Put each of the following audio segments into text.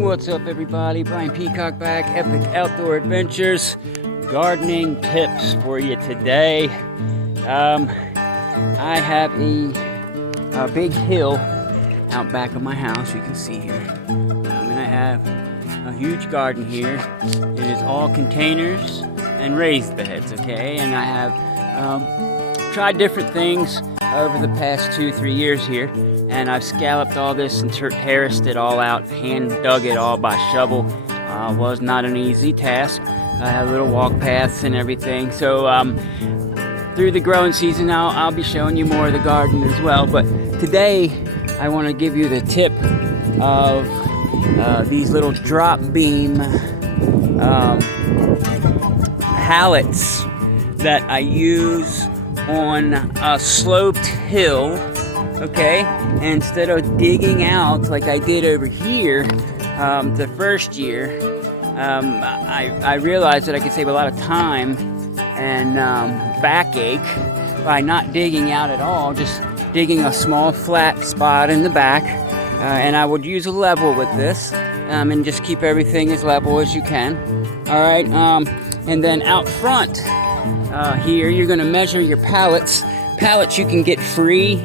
What's up, everybody? Brian Peacock back. Epic Outdoor Adventures gardening tips for you today. I have a big hill out back of my house, you can see here. And I have a huge garden here. It is all containers and raised beds, okay? And I have tried different things over the past 2-3 years here, and I've scalloped all this and terraced it all out, hand dug it all by shovel. Was not an easy task. I have little walk paths and everything. So through the growing season I'll be showing you more of the garden as well, but today I want to give you the tip of these little drop beam pallets that I use on a sloped hill, okay? And instead of digging out like I did over here the first year, I realized that I could save a lot of time and backache by not digging out at all, just digging a small flat spot in the back. And I would use a level with this and just keep everything as level as you can. All right, and then out front here, you're going to measure your pallets. Pallets you can get free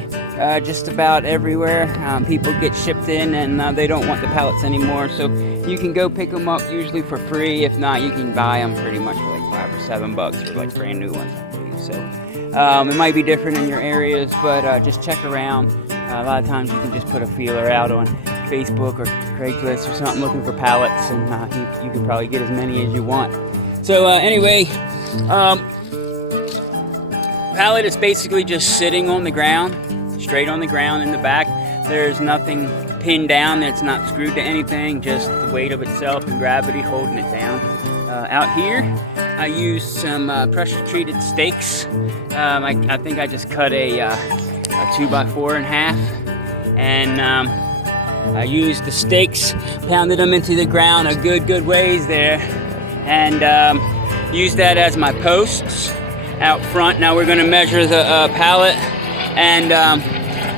just about everywhere. People get shipped in and they don't want the pallets anymore, so you can go pick them up usually for free. If not, you can buy them pretty much for like $5 or $7 for like brand new ones, I believe. So it might be different in your areas, but just check around. A lot of times you can just put a feeler out on Facebook or Craigslist or something looking for pallets, and you can probably get as many as you want. So anyway, pallet is basically just sitting on the ground, straight on the ground in the back. There's nothing pinned down, it's not screwed to anything, just the weight of itself and gravity holding it down. Out here, I used some pressure treated stakes. I think I just cut a 2x4 in half, and I used the stakes, pounded them into the ground a good ways there, and used that as my posts out front. Now we're going to measure the pallet, and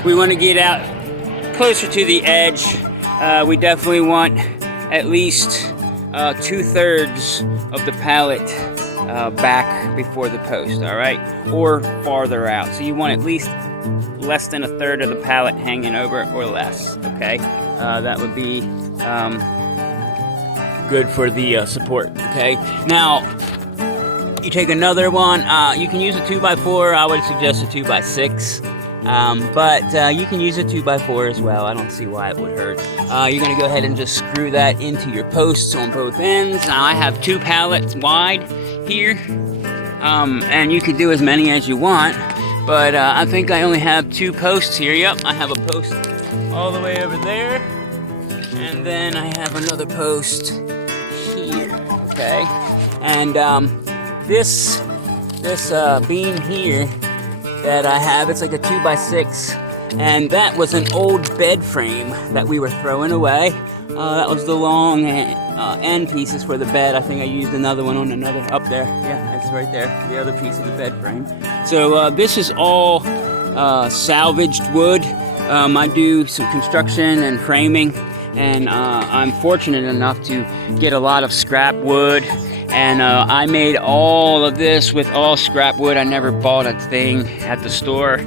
we want to get out closer to the edge. We definitely want at least 2/3 of the pallet back before the post, all right, or farther out. So you want at least less than 1/3 of the pallet hanging over or less, okay? That would be good for the support, okay? Now, you take another one. You can use a 2x4. I would suggest a 2x6, but you can use a 2x4 as well. I don't see why it would hurt. You're going to go ahead and just screw that into your posts on both ends. Now I have 2 pallets wide here, and you can do as many as you want, but I think I only have 2 posts here. Yep, I have a post all the way over there, and then I have another post here, okay? And this beam here that I have, it's like a 2x6, and that was an old bed frame that we were throwing away. That was the long end pieces for the bed. I think I used another one on another up there. Yeah, it's right there, the other piece of the bed frame. So this is all salvaged wood. I do some construction and framing, and I'm fortunate enough to get a lot of scrap wood. And I made all of this with all scrap wood. I never bought a thing at the store.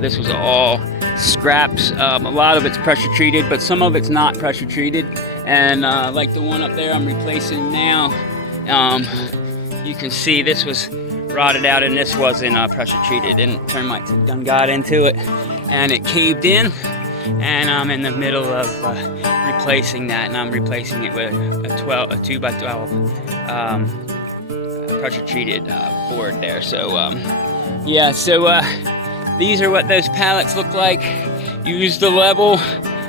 This was all scraps. A lot of it's pressure treated, but some of it's not pressure treated. And like the one up there I'm replacing now, you can see this was rotted out and this wasn't pressure treated. And termites had done got into it and it caved in. And I'm in the middle of replacing that, and I'm replacing it with a 2x12 pressure treated board there. So yeah, so these are what those pallets look like. Use the level,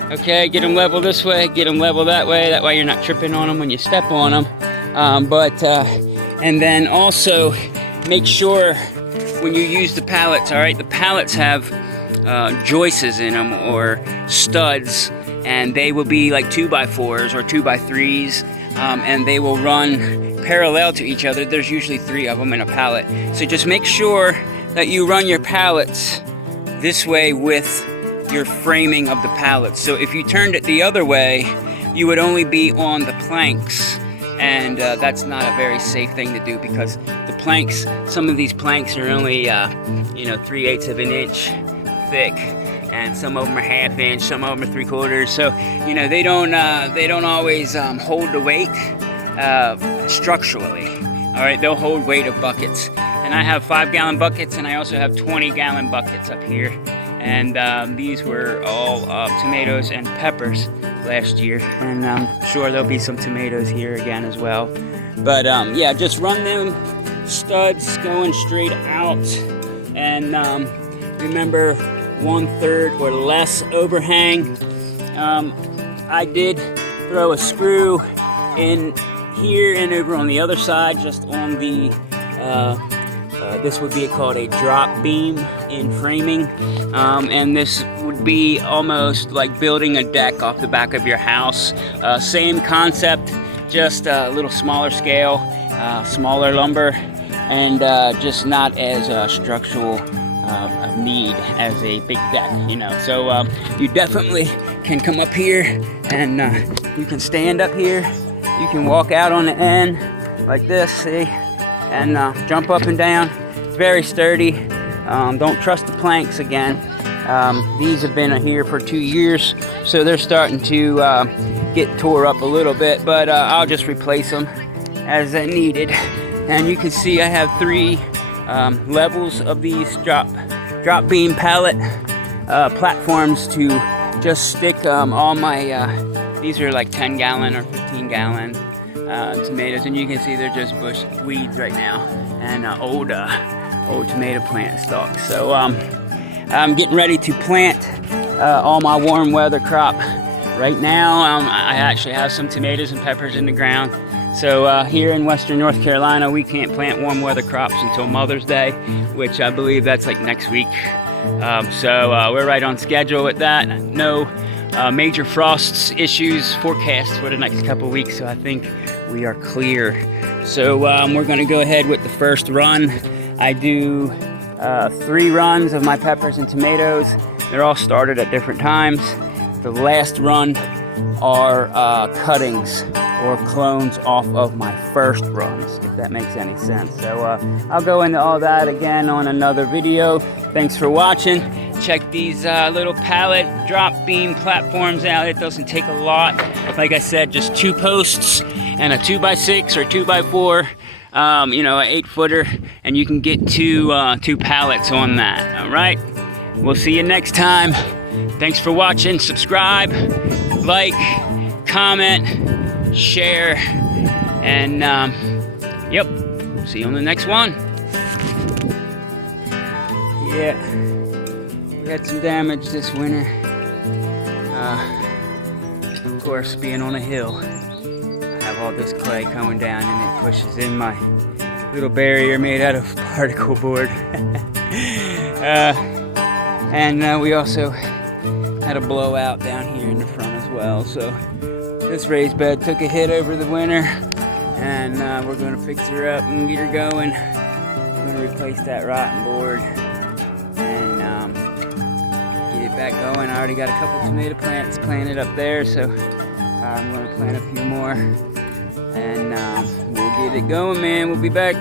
okay? Get them level this way, get them level that way. That way you're not tripping on them when you step on them. And then also make sure when you use the pallets, all right, the pallets have joists in them or studs, and they will be like 2x4s or 2x3s, and they will run parallel to each other. There's usually 3 of them in a pallet. So just make sure that you run your pallets this way with your framing of the pallets. So if you turned it the other way, you would only be on the planks, and that's not a very safe thing to do, because the planks, some of these planks are only 3/8 of an inch thick, and some of them are 1/2 inch, some of them are 3/4. So they don't always hold the weight structurally. All right, they'll hold weight of buckets, and I have 5-gallon buckets, and I also have 20-gallon buckets up here. And these were all tomatoes and peppers last year, and I'm sure there'll be some tomatoes here again as well. But yeah, just run them studs going straight out, and remember, 1/3 or less overhang. I did throw a screw in here and over on the other side, just on the this would be called a drop beam in framing, and this would be almost like building a deck off the back of your house. Same concept, just a little smaller scale, smaller lumber, and just not as structural of need as a big deck, So you definitely can come up here, and you can stand up here. You can walk out on the end like this, see, and jump up and down. It's very sturdy. Don't trust the planks again. These have been here for 2 years, so they're starting to get tore up a little bit, but I'll just replace them as needed. And you can see I have 3 levels of these drop beam pallet platforms to just stick all my these are like 10-gallon or 15-gallon tomatoes, and you can see they're just bush weeds right now, and old tomato plant stalks. So I'm getting ready to plant all my warm weather crop right now. I actually have some tomatoes and peppers in the ground. So here in Western North Carolina, we can't plant warm weather crops until Mother's Day, which I believe that's like next week. So we're right on schedule with that. No major frosts issues forecast for the next couple weeks, so I think we are clear. So we're going to go ahead with the first run. I do 3 runs of my peppers and tomatoes. They're all started at different times. The last run are cuttings or clones off of my first runs, if that makes any sense. So I'll go into all that again on another video. Thanks for watching. Check these little pallet drop beam platforms out. It doesn't take a lot. Like I said, just 2 posts and a 2x6 or 2x4, an 8-footer, and you can get 2 pallets on that. All right, we'll see you next time. Thanks for watching. Subscribe, like, comment, share, and yep, see you on the next one. Yeah, we had some damage this winter. Of course, being on a hill, I have all this clay coming down, and it pushes in my little barrier made out of particle board. And we also had a blowout down here in the front as well. So this raised bed took a hit over the winter, and we're going to fix her up and get her going. We're going to replace that rotten board and get it back going. I already got a couple tomato plants planted up there, so I'm going to plant a few more, and we'll get it going, man. We'll be back.